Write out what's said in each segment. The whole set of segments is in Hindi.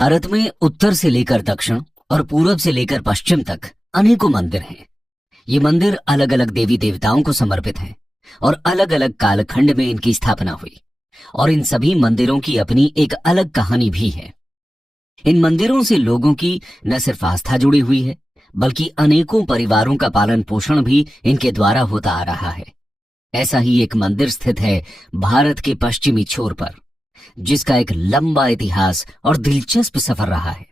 भारत में उत्तर से लेकर दक्षिण और पूरब से लेकर पश्चिम तक अनेकों मंदिर हैं। ये मंदिर अलग अलग देवी देवताओं को समर्पित हैं और अलग अलग कालखंड में इनकी स्थापना हुई और इन सभी मंदिरों की अपनी एक अलग कहानी भी है। इन मंदिरों से लोगों की न सिर्फ आस्था जुड़ी हुई है बल्कि अनेकों परिवारों का पालन पोषण भी इनके द्वारा होता आ रहा है। ऐसा ही एक मंदिर स्थित है भारत के पश्चिमी छोर पर, जिसका एक लंबा इतिहास और दिलचस्प सफर रहा है।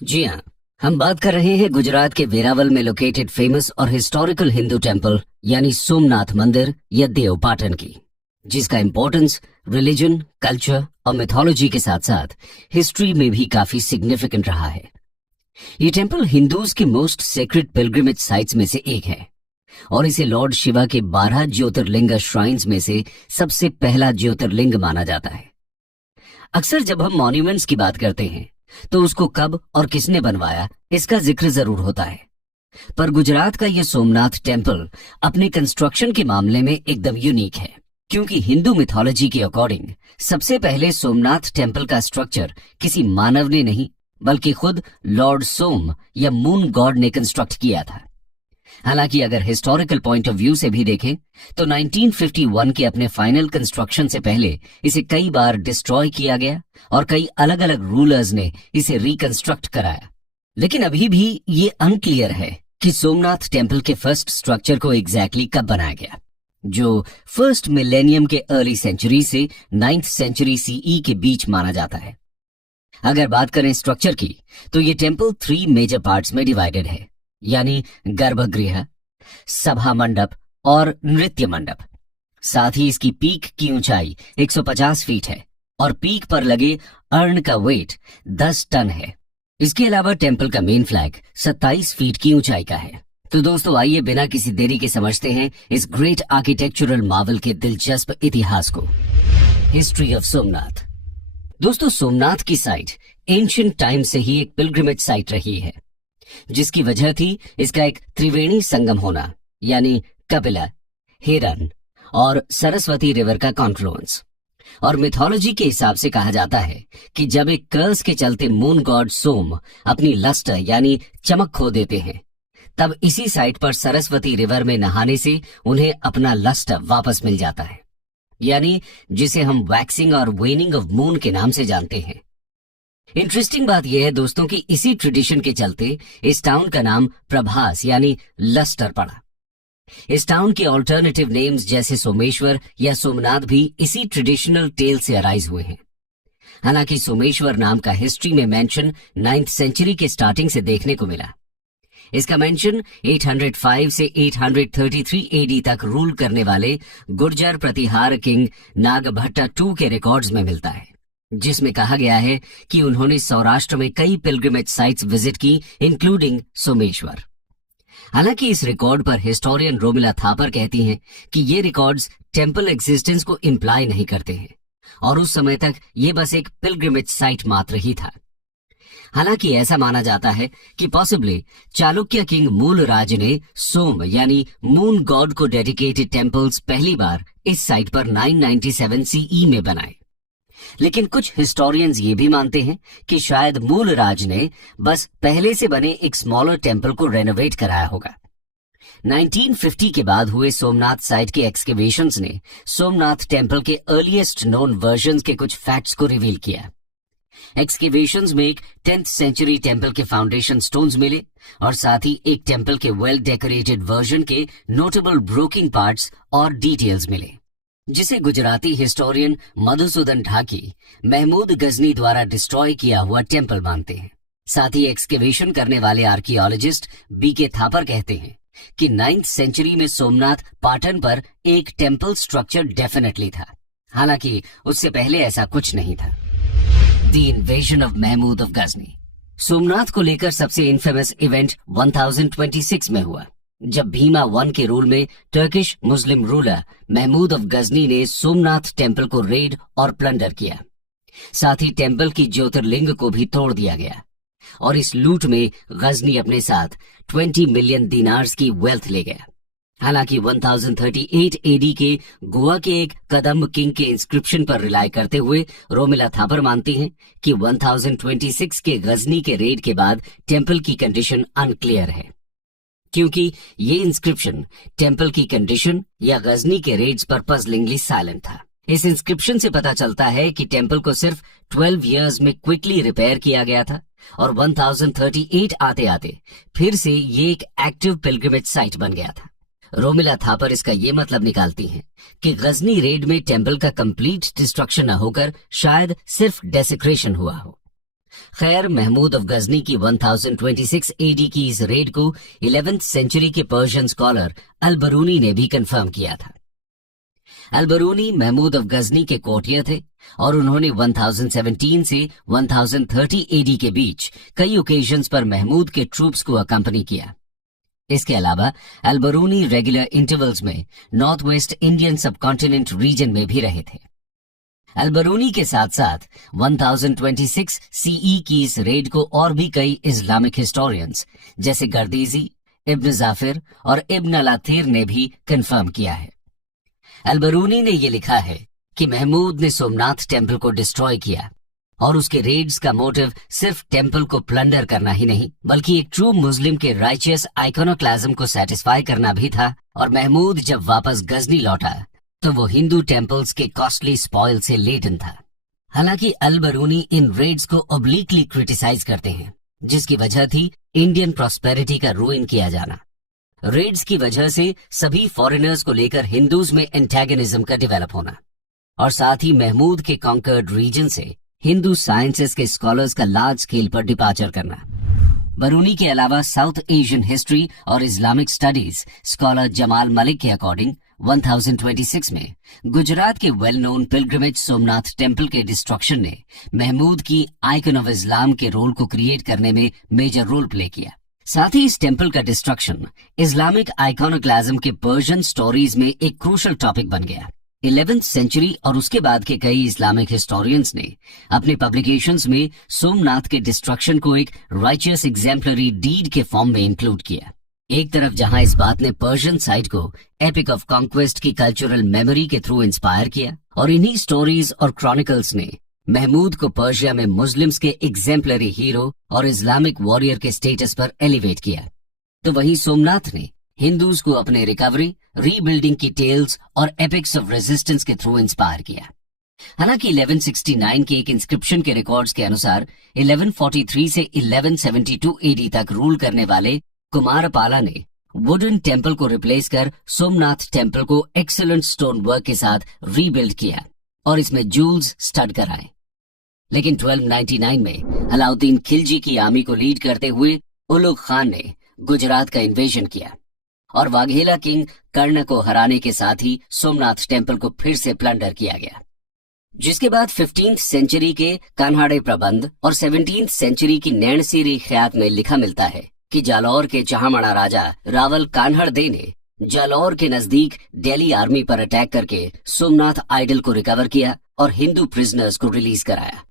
जी हाँ, हम बात कर रहे हैं गुजरात के वेरावल में लोकेटेड फेमस और हिस्टोरिकल हिंदू टेम्पल यानी सोमनाथ मंदिर या देव पाटन की, जिसका इंपॉर्टेंस रिलीजन, कल्चर और मिथोलॉजी के साथ साथ हिस्ट्री में भी काफी सिग्निफिकेंट रहा है। ये टेम्पल हिंदूज की मोस्ट सेक्रेड पिलग्रिमेज साइट्स में से एक है और इसे लॉर्ड शिवा के 12 ज्योतिर्लिंग श्राइन्स में से सबसे पहला ज्योतिर्लिंग माना जाता है। अक्सर जब हम मॉन्यूमेंट्स की बात करते हैं तो उसको कब और किसने बनवाया इसका जिक्र जरूर होता है, पर गुजरात का ये सोमनाथ टेम्पल अपने कंस्ट्रक्शन के मामले में एकदम यूनिक है, क्योंकि हिंदू मिथोलॉजी के अकॉर्डिंग सबसे पहले सोमनाथ टेम्पल का स्ट्रक्चर किसी मानव ने नहीं बल्कि खुद लॉर्ड सोम या मून गॉड ने कंस्ट्रक्ट किया था। हालांकि अगर हिस्टोरिकल पॉइंट ऑफ व्यू से भी देखें तो 1951 के अपने फाइनल कंस्ट्रक्शन से पहले इसे कई बार डिस्ट्रॉय किया गया और कई अलग अलग रूलर्स ने इसे रिकंस्ट्रक्ट कराया। लेकिन अभी भी ये अनक्लियर है कि सोमनाथ टेम्पल के फर्स्ट स्ट्रक्चर को एग्जैक्टली कब बनाया गया, जो फर्स्ट मिलेनियम के अर्ली सेंचुरी से 9th सेंचुरी सीई के बीच माना जाता है। अगर बात करें स्ट्रक्चर की तो ये टेम्पल 3 मेजर पार्ट्स में डिवाइडेड है, यानी गर्भगृह, सभा मंडप और नृत्य मंडप। साथ ही इसकी पीक की ऊंचाई 150 फीट है और पीक पर लगे अर्न का वेट 10 टन है। इसके अलावा टेम्पल का मेन फ्लैग 27 फीट की ऊंचाई का है। तो दोस्तों आइए बिना किसी देरी के समझते हैं इस ग्रेट आर्किटेक्चरल मार्वल के दिलचस्प इतिहास को। History of Somnath. दोस्तों, सोमनाथ की साइट एंशिएंट टाइम से ही एक पिलग्रिमेज साइट रही है, जिसकी वजह थी इसका एक त्रिवेणी संगम होना, यानी कपिला, हिरन और सरस्वती रिवर का कॉन्फ्लुएंस। और मिथोलॉजी के हिसाब से कहा जाता है कि जब एक कर्स के चलते मून गॉड सोम अपनी लस्टर यानी चमक खो देते हैं, तब इसी साइट पर सरस्वती रिवर में नहाने से उन्हें अपना लस्टर वापस मिल जाता है, यानी जिसे हम वैक्सिंग और वेनिंग ऑफ मून के नाम से जानते हैं। इंटरेस्टिंग बात यह है दोस्तों कि इसी ट्रेडिशन के चलते इस टाउन का नाम प्रभास यानी लस्टर पड़ा। इस टाउन के ऑल्टरनेटिव नेम्स जैसे सोमेश्वर या सोमनाथ भी इसी ट्रेडिशनल टेल से अराइज हुए हैं। हालांकि सोमेश्वर नाम का हिस्ट्री में मेंशन 9th सेंचुरी के स्टार्टिंग से देखने को मिला। इसका मेंशन 805 से 833 एडी तक रूल करने वाले गुर्जर प्रतिहार किंग नागभट्टा II के रिकॉर्ड्स में मिलता है, जिसमें कहा गया है कि उन्होंने सौराष्ट्र में कई पिलग्रिमेज साइट्स विजिट की, इंक्लूडिंग सोमेश्वर। हालांकि इस रिकॉर्ड पर हिस्टोरियन रोमिला थापर कहती हैं कि ये रिकॉर्ड्स टेम्पल एग्जिस्टेंस को इंप्लाई नहीं करते हैं और उस समय तक ये बस एक पिलग्रिमेज साइट मात्र ही था। हालांकि ऐसा माना जाता है कि पॉसिबली चालुक्य किंग मूलराज ने सोम यानी मून गॉड को डेडिकेटेड टेम्पल्स पहली बार इस साइट पर 997 सीई में बनाए। लेकिन कुछ हिस्टोरियंस ये भी मानते हैं कि शायद मूलराज ने बस पहले से बने एक स्मॉलर टेम्पल को रेनोवेट कराया होगा। 1950 के बाद हुए सोमनाथ साइट के एक्सकेवेशंस ने सोमनाथ टेम्पल के अर्लीस्ट नोन वर्जन्स के कुछ फैक्ट्स को रिवील किया। एक्सकेवेशंस में एक 10th सेंचुरी टेम्पल के फाउंडेशन स्टोन्स मिले और साथ ही एक टेम्पल के वेल डेकोरेटेड वर्जन के नोटेबल ब्रोकिंग पार्ट्स और डिटेल्स मिले, जिसे गुजराती हिस्टोरियन मधुसूदन ढाकी महमूद गजनी द्वारा डिस्ट्रॉय किया हुआ टेम्पल मानते हैं। साथ ही एक्सकेवेशन करने वाले आर्कियोलॉजिस्ट बीके थापर कहते हैं कि 9th सेंचुरी में सोमनाथ पाटन पर एक टेम्पल स्ट्रक्चर डेफिनेटली था, हालांकि उससे पहले ऐसा कुछ नहीं था। The invasion of Mahmud of Ghazni. Somnath को लेकर सबसे इनफेमस इवेंट 1026 में हुआ, जब भीमा I के रूल में Turkish Muslim ruler Mahmud of Ghazni ने सोमनाथ टेम्पल को रेड और प्लंडर किया। साथ ही टेम्पल की ज्योतिर्लिंग को भी तोड़ दिया गया और इस लूट में गजनी अपने साथ 20 मिलियन दिनार्स की वेल्थ ले गया। हालांकि 1038 एडी के गोवा के एक कदम्ब किंग के इंस्क्रिप्शन पर रिलाई करते हुए रोमिला थापर मानती हैं कि 1026 के गजनी के रेड के बाद टेम्पल की कंडीशन अनक्लियर है, क्योंकि ये इंस्क्रिप्शन टेम्पल की कंडीशन या गजनी के रेड्स पर पजलिंगली साइलेंट था। इस इंस्क्रिप्शन से पता चलता है कि टेम्पल को सिर्फ 12 इयर्स में क्विकली रिपेयर किया गया था और 1038 आते आते फिर से ये एक एक्टिव पिलग्रिमेज साइट बन गया था। रोमिला थापर इसका ये मतलब निकालती हैं कि गजनी रेड में टेम्पल का कंप्लीट डिस्ट्रक्शन न होकर शायद सिर्फ डेसिक्रेशन हुआ हो। खैर, महमूद ऑफ गजनी की 1026 एडी की इस रेड को 11th सेंचुरी के पर्शियन स्कॉलर अल-बरूनी ने भी कंफर्म किया था। अल-बरूनी महमूद ऑफ गजनी के कोर्टियर थे और उन्होंने 1017 से 1030 एडी के बीच कई ओकेजन्स पर महमूद के ट्रूप्स को अकंपनी किया। इसके अलावा अल-बरूनी रेगुलर इंटरवल्स में north west Indian subcontinent region में भी रहे थे। अल-बरूनी के साथ साथ 1026 सीई की इस रेड को और भी कई इस्लामिक हिस्टोरियंस जैसे गर्दीजी, इब्न जाफिर और इब्न अलाथिर ने भी कंफर्म किया है। अल-बरूनी ने यह लिखा है कि महमूद ने सोमनाथ टेम्पल को डिस्ट्रॉय किया और उसके रेड्स का मोटिव सिर्फ टेम्पल को प्लंडर करना ही नहीं बल्कि एक ट्रू मुस्लिम के राइचियस आइकोनोक्लाज्म को सेटिस्फाई करना भी था। और महमूद जब वापस गजनी लौटा तो वो हिंदू टेम्पल्स के कॉस्टली स्पॉइल से लेडन था। हालांकि अल-बरूनी इन रेड्स को ऑब्लिकली क्रिटिसाइज करते हैं, जिसकी वजह थी इंडियन प्रॉस्पेरिटी का रूइन किया जाना। रेड्स की वजह से सभी फॉरेनर्स को लेकर हिंदूज में एंटेगनिज्म का डेवलप होना और साथ ही महमूद के कॉन्कर्ड रीजन से हिंदू साइंसेस के स्कॉलर्स का लार्ज स्केल पर डिपार्चर करना। बरूनी के अलावा साउथ एशियन हिस्ट्री और Islamic studies scholar Jamal Malik के अकॉर्डिंग 1026 में गुजरात के well known pilgrimage Somnath temple के डिस्ट्रक्शन ने महमूद की आइकन ऑफ इस्लाम के रोल को क्रिएट करने में मेजर रोल प्ले किया। साथ ही इस टेम्पल का डिस्ट्रक्शन इस्लामिक आइकोनोक्लाज्म के पर्शियन स्टोरीज में एक क्रूशल टॉपिक बन गया। 11th सेंचुरी और उसके बाद के कई इस्लामिक हिस्टोरियंस ने अपने पब्लिकेशंस में सोमनाथ के डिस्ट्रक्शन को एक राइचियस एग्जाम्पलरी डीड के फॉर्म में इंक्लूड किया। एक तरफ जहां इस बात ने पर्शियन साइड को एपिक ऑफ कॉन्क्वेस्ट की कल्चरल मेमोरी के थ्रू इंस्पायर किया और इन्हीं स्टोरीज और क्रॉनिकल्स ने महमूद को पर्शिया में मुस्लिम्स के एग्जाम्पलरी हीरो और इस्लामिक वॉरियर के स्टेटस पर एलिवेट किया, तो वहीं सोमनाथ ने हिंदूज को अपने रिकवरी, रीबिल्डिंग की टेल्स और एपिक्स ऑफ रेजिस्टेंस के थ्रू इंस्पायर किया। हालांकि 1169 के एक इंस्क्रिप्शन के रिकॉर्ड्स के अनुसार 1143 से 1172 एडी तक रूल करने वाले कुमारपाला ने वुडन टेम्पल को रिप्लेस कर सोमनाथ टेम्पल को एक्सीलेंट स्टोन वर्क के साथ रीबिल्ड किया और इसमें जूल्स स्टड कराए। लेकिन 1299 में अलाउद्दीन खिलजी की आर्मी को लीड करते हुए उलुग खान ने गुजरात का इन्वेजन किया और वाघेला किंग कर्ण को हराने के साथ ही सोमनाथ टेम्पल को फिर से प्लंडर किया गया, जिसके बाद 15th सेंचुरी के कान्हाड़े प्रबंध और 17th सेंचुरी की नैणसीरी ख्यात में लिखा मिलता है कि जालौर के चाहमणा राजा रावल कान्हड़ दे ने जालौर के नजदीक दिल्ली आर्मी पर अटैक करके सोमनाथ आइडल को रिकवर किया और हिंदू प्रिजनर्स को रिलीज कराया।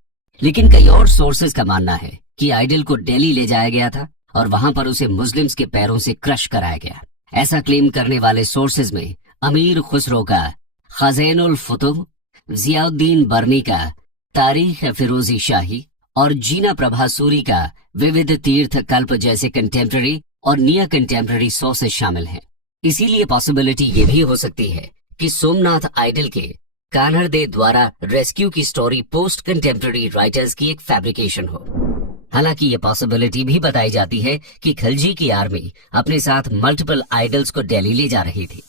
लेकिन कई और सोर्सेज का मानना है कि आइडल को दिल्ली ले जाया गया था और वहां पर उसे मुस्लिम्स के पैरों से क्रश कराया गया। ऐसा क्लेम करने वाले सोर्सेज में अमीर खुसरो का खज़ैनुल फुतुह, जियाउद्दीन बर्नी का तारीख फिरोजी शाही और जीना प्रभा सूरी का विविध तीर्थ कल्प जैसे कंटेम्पररी और नियर कंटेम्पररी सोर्सेज शामिल हैं। इसीलिए पॉसिबिलिटी ये भी हो सकती है कि सोमनाथ आइडल के कान्हड़ दे द्वारा रेस्क्यू की स्टोरी पोस्ट कंटेम्पररी राइटर्स की एक फैब्रिकेशन हो। हालांकि ये पॉसिबिलिटी भी बताई जाती है कि खिलजी की आर्मी अपने साथ मल्टीपल आइडल्स को दिल्ली ले जा रही थी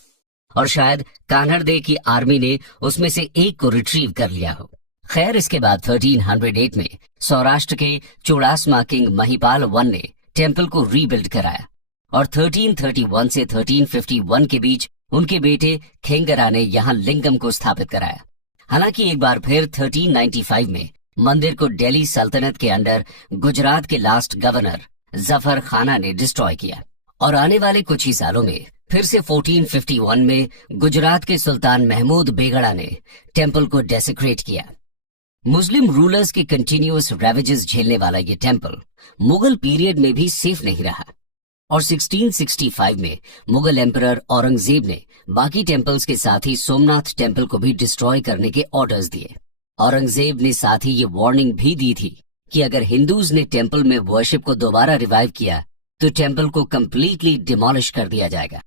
और शायद कान्हड़ दे की आर्मी ने उसमें से एक को रिट्रीव कर लिया हो। खैर, इसके बाद 1308 में सौराष्ट्र के चोड़ासमा किंग महिपाल I ने टेम्पल को रीबिल्ड कराया और 1331 से 1351 के बीच उनके बेटे खेंगरा ने यहाँ लिंगम को स्थापित कराया। हालांकि एक बार फिर 1395 में मंदिर को दिल्ली सल्तनत के अंडर गुजरात के लास्ट गवर्नर जफर खाना ने डिस्ट्रॉय किया और आने वाले कुछ ही सालों में फिर से 1451 में गुजरात के सुल्तान महमूद बेगड़ा ने टेम्पल को डेसिक्रेट किया। मुस्लिम रूलर्स के कंटिन्यूअस रेवेजेस झेलने वाला ये टेम्पल मुगल पीरियड में भी सेफ नहीं रहा और 1665 में मुगल एम्परर औरंगजेब ने बाकी टेम्पल्स के साथ ही सोमनाथ टेम्पल को भी डिस्ट्रॉय करने के ऑर्डर्स दिए। औरंगजेब ने साथ ही ये वार्निंग भी दी थी कि अगर हिंदूज ने टेम्पल में वर्शिप को दोबारा रिवाइव किया तो टेम्पल को कंप्लीटली डिमोलिश कर दिया जाएगा।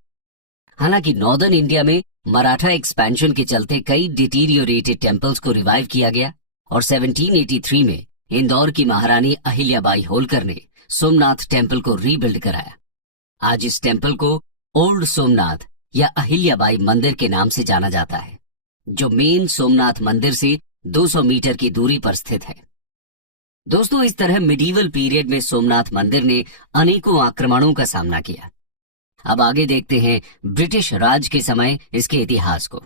हालांकि नॉर्दर्न इंडिया में मराठा एक्सपेंशन के चलते कई डिटीरियोरेटेड टेम्पल्स को रिवाइव किया गया और 1783 में इंदौर की महारानी अहिल्याबाई होलकर ने सोमनाथ टेम्पल को रीबिल्ड कराया। आज इस टेम्पल को ओल्ड सोमनाथ या अहिल्याबाई मंदिर के नाम से जाना जाता है, जो मेन सोमनाथ मंदिर से 200 मीटर की दूरी पर स्थित है। दोस्तों, इस तरह मिडीवल पीरियड में सोमनाथ मंदिर ने अनेकों आक्रमणों का सामना किया। अब आगे देखते हैं ब्रिटिश राज के समय इसके इतिहास को।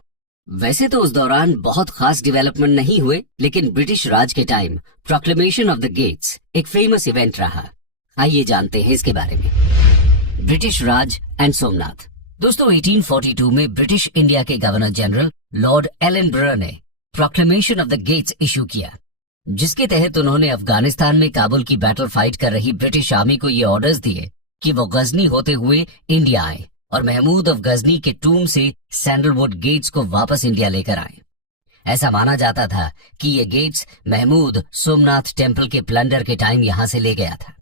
वैसे तो उस दौरान बहुत खास डेवलपमेंट नहीं हुए, लेकिन ब्रिटिश राज के time proclamation of the gates एक फेमस इवेंट रहा। आइए जानते हैं इसके बारे में। British Raj and Somnath. दोस्तों, 1842 में ब्रिटिश इंडिया के गवर्नर जनरल लॉर्ड एलनब्रो ने proclamation of the gates issue किया, जिसके तहत उन्होंने अफगानिस्तान में काबुल की बैटल फाइट कर रही ब्रिटिश आर्मी को ये ऑर्डर्स दिए कि वो गजनी होते हुए इंडिया आए और महमूद ऑफ गजनी के टूम से सैंडलवुड गेट्स को वापस इंडिया लेकर आए। ऐसा माना जाता था कि ये गेट्स महमूद सोमनाथ टेम्पल के प्लंडर के टाइम यहां से ले गया था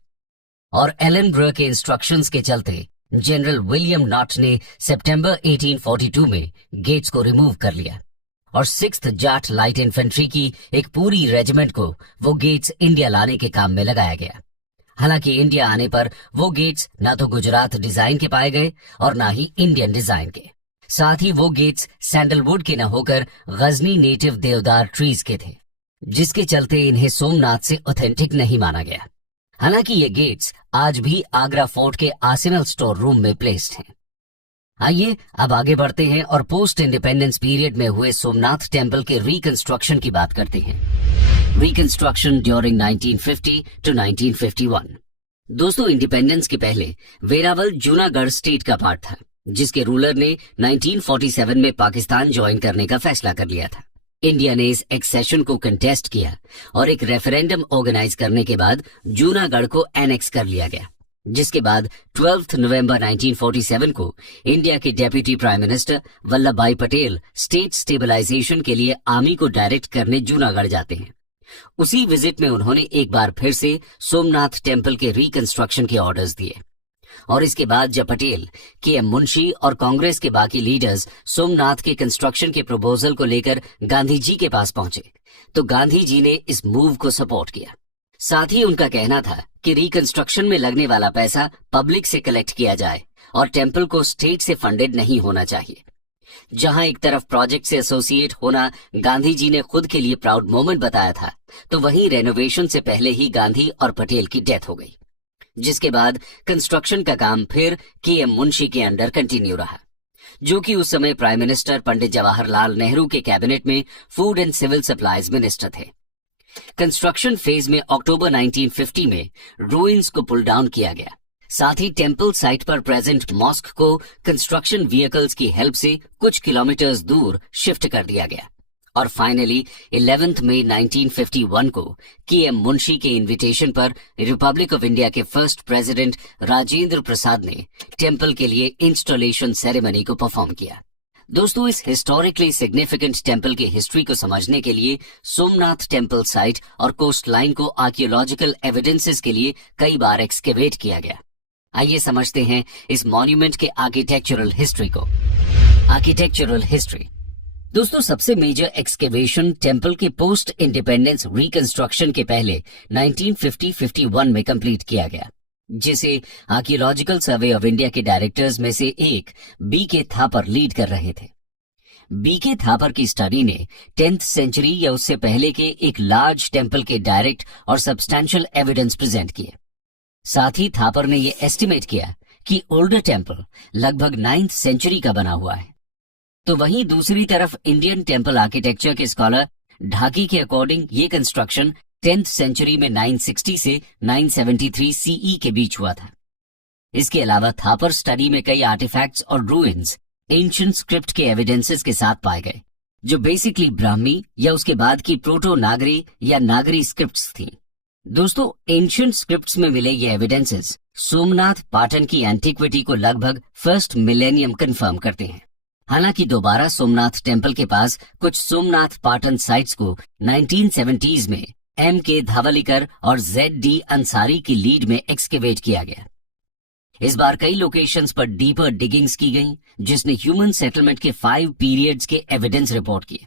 और एलनब्रो के इंस्ट्रक्शंस के चलते जनरल विलियम नॉट ने सितंबर 1842 में गेट्स को रिमूव कर लिया और 6th जाट लाइट इन्फेंट्री की एक पूरी रेजिमेंट को वो गेट्स इंडिया लाने के काम में लगाया गया। हालांकि इंडिया आने पर वो गेट्स ना तो गुजरात डिजाइन के पाए गए और ना ही इंडियन डिजाइन के। साथ ही वो गेट्स सैंडलवुड के न होकर गजनी नेटिव देवदार ट्रीज के थे, जिसके चलते इन्हें सोमनाथ से ऑथेंटिक नहीं माना गया। हालांकि ये गेट्स आज भी आगरा फोर्ट के आर्सेनल स्टोर रूम में प्लेस्ड हैं। आइए अब आगे बढ़ते हैं और पोस्ट इंडिपेंडेंस पीरियड में हुए सोमनाथ टेम्पल के रिकंस्ट्रक्शन की बात करते हैं। Reconstruction during 1950 to 1951। दोस्तों, इंडिपेंडेंस के पहले वेरावल जूनागढ़ स्टेट का पार्ट था, जिसके रूलर ने 1947 में पाकिस्तान ज्वाइन करने का फैसला कर लिया था। इंडिया ने इस एक्सेशन को कंटेस्ट किया और एक रेफरेंडम ऑर्गेनाइज करने के बाद जूनागढ़ को एनेक्स कर लिया गया, जिसके बाद 12 नवंबर 1947 को इंडिया के डेप्यूटी प्राइम मिनिस्टर वल्लभ भाई पटेल स्टेट स्टेबलाइजेशन के लिए आर्मी को डायरेक्ट करने जूनागढ़ जाते हैं। उसी विजिट में उन्होंने एक बार फिर से सोमनाथ टेम्पल के रिकंस्ट्रक्शन के ऑर्डर्स दिए और इसके बाद जब पटेल, के.एम. मुंशी और कांग्रेस के बाकी लीडर्स सोमनाथ के कंस्ट्रक्शन के प्रपोजल को लेकर गांधी जी के पास पहुंचे तो गांधी जी ने इस मूव को सपोर्ट किया। साथ ही उनका कहना था कि रिकंस्ट्रक्शन में लगने वाला पैसा पब्लिक से कलेक्ट किया जाए और टेम्पल को स्टेट से फंडेड नहीं होना चाहिए। जहां एक तरफ प्रोजेक्ट से एसोसिएट होना गांधी जी ने खुद के लिए प्राउड मोमेंट बताया था, तो वहीं रेनोवेशन से पहले ही गांधी और पटेल की डेथ हो गई, जिसके बाद कंस्ट्रक्शन का काम फिर के.एम. मुंशी के अंडर कंटिन्यू रहा, जो कि उस समय प्राइम मिनिस्टर पंडित जवाहरलाल नेहरू के कैबिनेट में food and civil supplies minister थे। कंस्ट्रक्शन फेज में अक्टूबर 1950 में रूइंस को पुल डाउन किया गया। साथ ही टेम्पल साइट पर प्रेजेंट मॉस्क को कंस्ट्रक्शन व्हीकल्स की हेल्प से कुछ किलोमीटर्स दूर शिफ्ट कर दिया गया और फाइनली 11 मई 1951 को के.एम. मुंशी के इनविटेशन पर रिपब्लिक ऑफ इंडिया के फर्स्ट प्रेसिडेंट राजेंद्र प्रसाद ने टेम्पल के लिए इंस्टॉलेशन सेरेमनी को परफॉर्म किया। दोस्तों, इस हिस्टोरिकली सिग्निफिकेंट टेम्पल की हिस्ट्री को समझने के लिए सोमनाथ टेम्पल साइट और कोस्ट लाइन को आर्कियोलॉजिकल एविडेंसेस के लिए कई बार एक्सकेवेट किया गया। आइए समझते हैं इस मॉन्यूमेंट के आर्किटेक्चरल हिस्ट्री को। Architectural history. दोस्तों, सबसे मेजर एक्सकेवेशन टेम्पल के पोस्ट इंडिपेंडेंस रिकंस्ट्रक्शन के पहले 1950-51 में कंप्लीट किया गया, जिसे आर्कियोलॉजिकल सर्वे ऑफ इंडिया के डायरेक्टर्स में से एक बी.के. थापर लीड कर रहे थे। बी.के. थापर की स्टडी ने 10th सेंचुरी या उससे पहले के एक लार्ज टेम्पल के डायरेक्ट और सब्सटैंशियल एविडेंस प्रेजेंट किए। साथ ही थापर ने यह एस्टिमेट किया कि ओल्डर टेम्पल लगभग 9th सेंचुरी का बना हुआ है। तो वहीं दूसरी तरफ इंडियन टेम्पल आर्किटेक्चर के स्कॉलर ढाकी के अकॉर्डिंग ये कंस्ट्रक्शन 10th सेंचुरी में 960 से 973 सीई के बीच हुआ था। इसके अलावा थापर स्टडी में कई आर्टिफैक्ट्स और रूइंस एंशिएंट स्क्रिप्ट के एविडेंसेस के साथ पाए गए, जो बेसिकली ब्राह्मी या उसके बाद की प्रोटो नागरी या नागरी स्क्रिप्ट्स थी। दोस्तों, एंशिएंट स्क्रिप्ट्स में मिले ये एविडेंसेस सोमनाथ पाटन की एंटिक्विटी को लगभग फर्स्ट मिलेनियम कंफर्म करते हैं। हालांकि दोबारा सोमनाथ टेम्पल के पास कुछ सोमनाथ पाटन साइट्स को 1970s में M.K. धावलिकर और Z.D. अंसारी की लीड में एक्सकेवेट किया गया। इस बार कई लोकेशंस पर डीपर डिगिंग्स की गईं, जिसने ह्यूमन सेटलमेंट के 5 पीरियड्स के एविडेंस रिपोर्ट किए।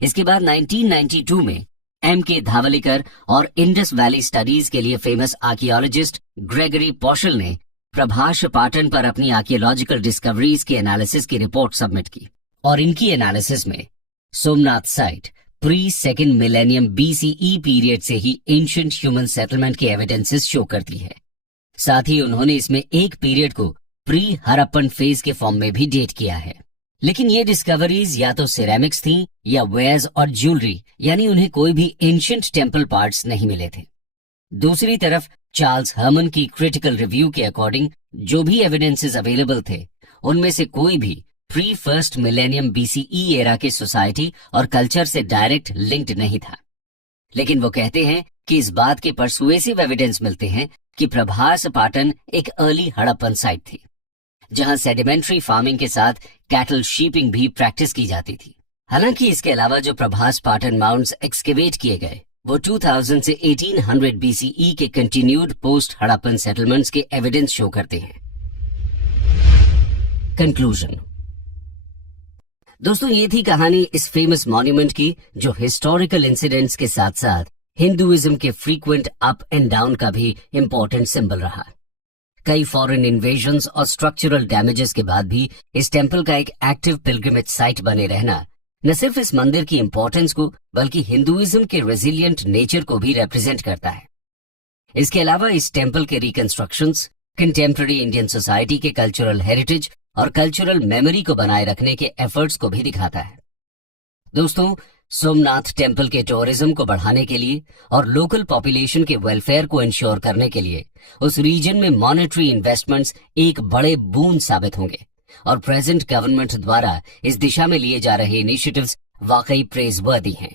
इसके बाद 1992 में M.K. धावलिकर और इंडस वैली स्टडीज के लिए फेमस आर्कियोलॉजिस्ट ग्रेगरी पॉशल ने प्रभाष पाटन पर अपनी आर्कियोलॉजिकल डिस्कवरीज के एनालिसिस की रिपोर्ट सबमिट की, और इनकी एनालिसिस में Somnath site pre second millennium BCE period से ही एंशिएंट ह्यूमन सेटलमेंट के एविडेंसेस शो करती है। साथ ही उन्होंने इसमें एक पीरियड को प्री हड़प्पन फेज के फॉर्म में भी डेट किया है। लेकिन ये डिस्कवरीज या तो सिरेमिक्स थी या वेयर्स और ज्वेलरी, यानी उन्हें कोई भी एंशिएंट टेम्पल पार्ट्स नहीं मिले थे। दूसरी तरफ चार्ल्स हर्मन की क्रिटिकल रिव्यू के अकॉर्डिंग जो भी एविडेंसेस अवेलेबल थे, उनमें से कोई भी pre first millennium BCE era के सोसाइटी और कल्चर से डायरेक्ट लिंक्ड नहीं था। लेकिन वो कहते हैं कि इस बात के परसुएसिव एविडेंस मिलते हैं कि प्रभास पाटन एक अर्ली हड़प्पन साइट थी, जहां सेडिमेंट्री फार्मिंग के साथ कैटल शीपिंग भी प्रैक्टिस की जाती थी। हालांकि इसके अलावा जो प्रभास पाटन माउंट्स एक्सकेवेट किए गए वो 2000 से 1800 BCE के कंटिन्यूड पोस्ट हड़प्पन सेटलमेंट्स के एविडेंस शो करते हैं। कंक्लूजन। दोस्तों, ये थी कहानी इस फेमस मॉन्यूमेंट की, जो हिस्टोरिकल इंसिडेंट्स के साथ साथ हिंदुइज्म के फ्रीक्वेंट अप एंड डाउन का भी इंपॉर्टेंट सिंबल रहा। कई फॉरेन इन्वेजन्स और स्ट्रक्चरल डैमेजेस के बाद भी इस टेम्पल का एक एक्टिव पिलग्रिमेज साइट बने रहना न सिर्फ इस मंदिर की इंपॉर्टेंस को बल्कि हिंदुइज्म के रेजिलिएंट नेचर को भी रिप्रेजेंट करता है। इसके अलावा इस टेम्पल के रिकंस्ट्रक्शंस कंटेम्पररी इंडियन सोसाइटी के कल्चरल हेरिटेज और कल्चरल मेमोरी को बनाए रखने के एफर्ट्स को भी दिखाता है। दोस्तों, सोमनाथ टेम्पल के टूरिज्म को बढ़ाने के लिए और लोकल पॉपुलेशन के वेलफेयर को इंश्योर करने के लिए उस रीजन में मॉनेटरी इन्वेस्टमेंट्स एक बड़े बूंद साबित होंगे, और प्रेजेंट गवर्नमेंट द्वारा इस दिशा में लिए जा रहे इनिशिएटिव्स वाकई प्रेजवर्दी हैं।